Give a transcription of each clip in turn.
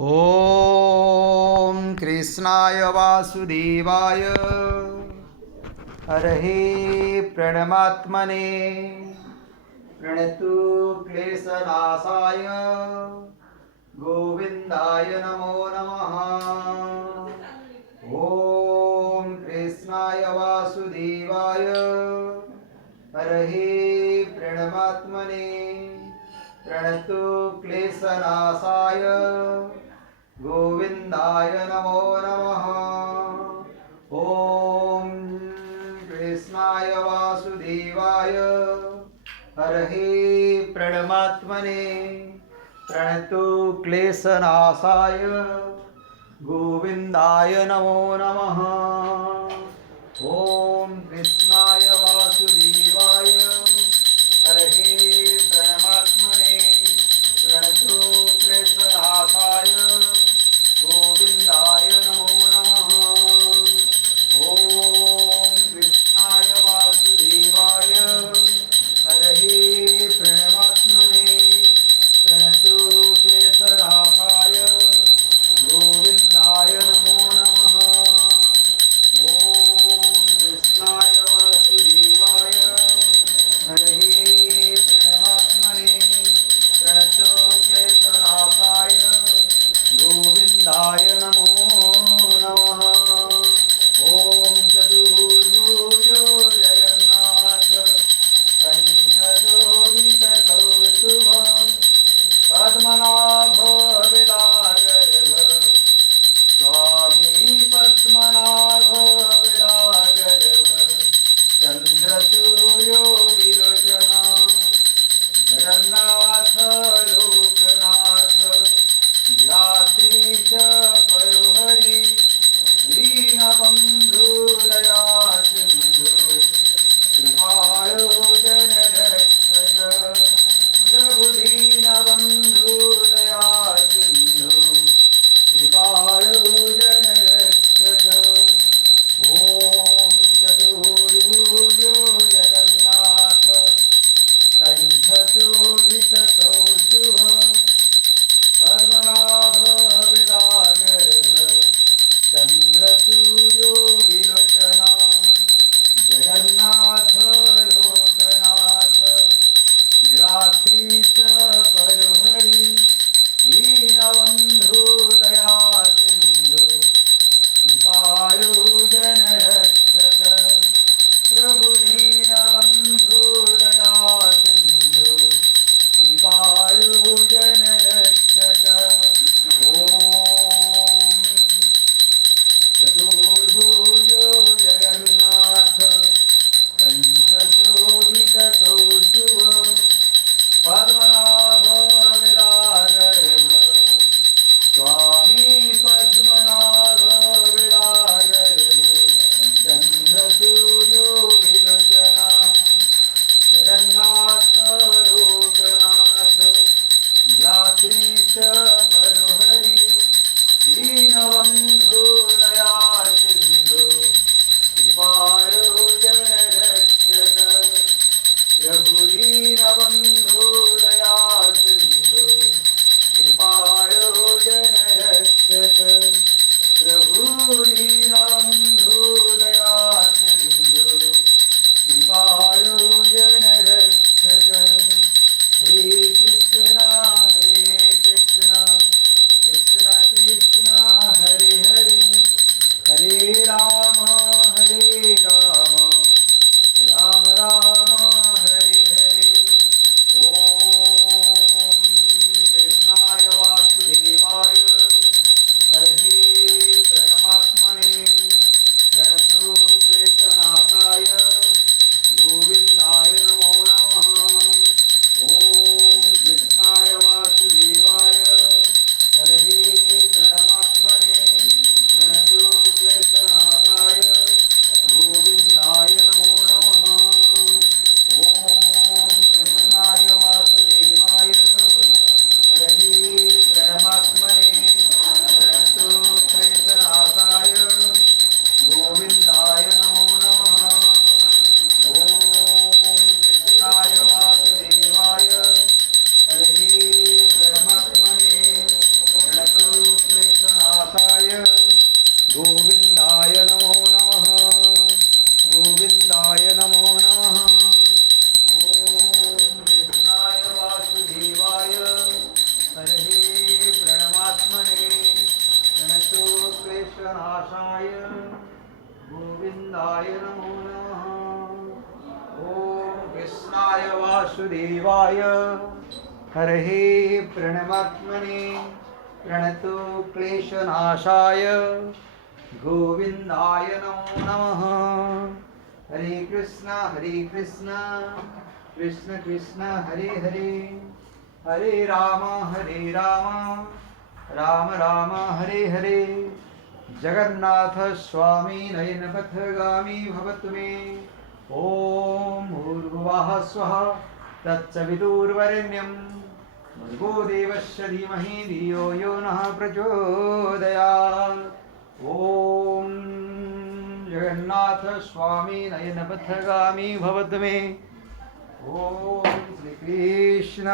ॐ कृष्णाय वासुदेवाय हरहे प्रणमात्मने प्रणतु क्लेशनाशाय गोविन्दाय नमो नमः। ॐ कृष्णाय वासुदेवाय हरहे प्रणमात्मने प्रणतु क्लेशनाशाय गोविन्दाय नमो नमः। ॐ कृष्णाय वासुदेवाय हरहे प्रणमात्मने प्रणतु क्लेशनाशाय गोविन्दाय नमो नमः। ॐ कृष्णाय वासुदेवाय हरहे प्रणमात्मने प्रणतु क्लेशनाशाय गोविन्दाय नमो नमः। ॐ कृष्णाय वासुदेवाय हरहे प्रणमात्मने प्रणतु क्लेशनाशाय गोविन्दाय नमो नमः। ॐ कृष्णाय वासुदेवाय वासुदेवाय हरये प्रणमात्मने प्रणतो क्लेशनाशाय गोविन्दाय नमो नमः। हरे कृष्ण कृष्ण कृष्ण हरे हरे, हरे राम राम राम हरे हरे। जगन्नाथ स्वामी नयनपथगामी भवतु मे। ॐ भूर्भुवः स्वः तत्सवितुर्वरेण्यं भर्गो देवस्य धीमहि धियो यो नः प्रचोदयात्। ॐ जगन्नाथ स्वामी नयनपथगामी भवतु मे। ॐ श्री कृष्ण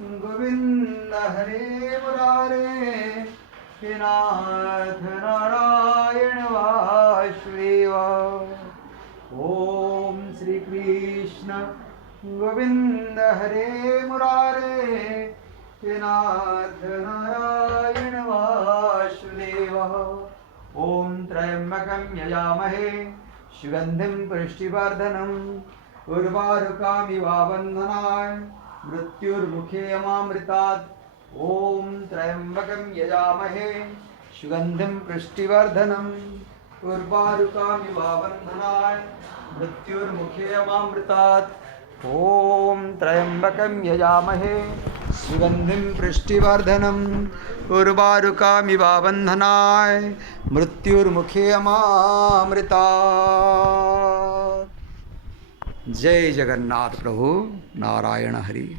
गोविंद हरे मुरारे हे नाथ नारायण वासुदेव। ॐ श्री कृष्ण गोविंद हरे मुरारे हे नाथ नारायण वासुदेव। ॐ त्र्यम्बकं यजामहे सुगन्धिं पुष्टिवर्धनम् उर्वारुकामिव बन्धनाय मृत्युर्मुखे अमामृतात्। ॐ त्र्यम्बकं यजामहे सुगन्धिं पुष्टिवर्धनम् उर्वारुकामिव बन्धनाय मृत्युर्मुखे अमामृतात्। ॐ त्र्यम्बकं यजामहे सुगन्धिं पुष्टिवर्धनम् उर्वारुकामिव बन्धनाय मृत्युर्मुखे अमामृतात्। जय जगन्नाथ प्रभु नारायण हरि।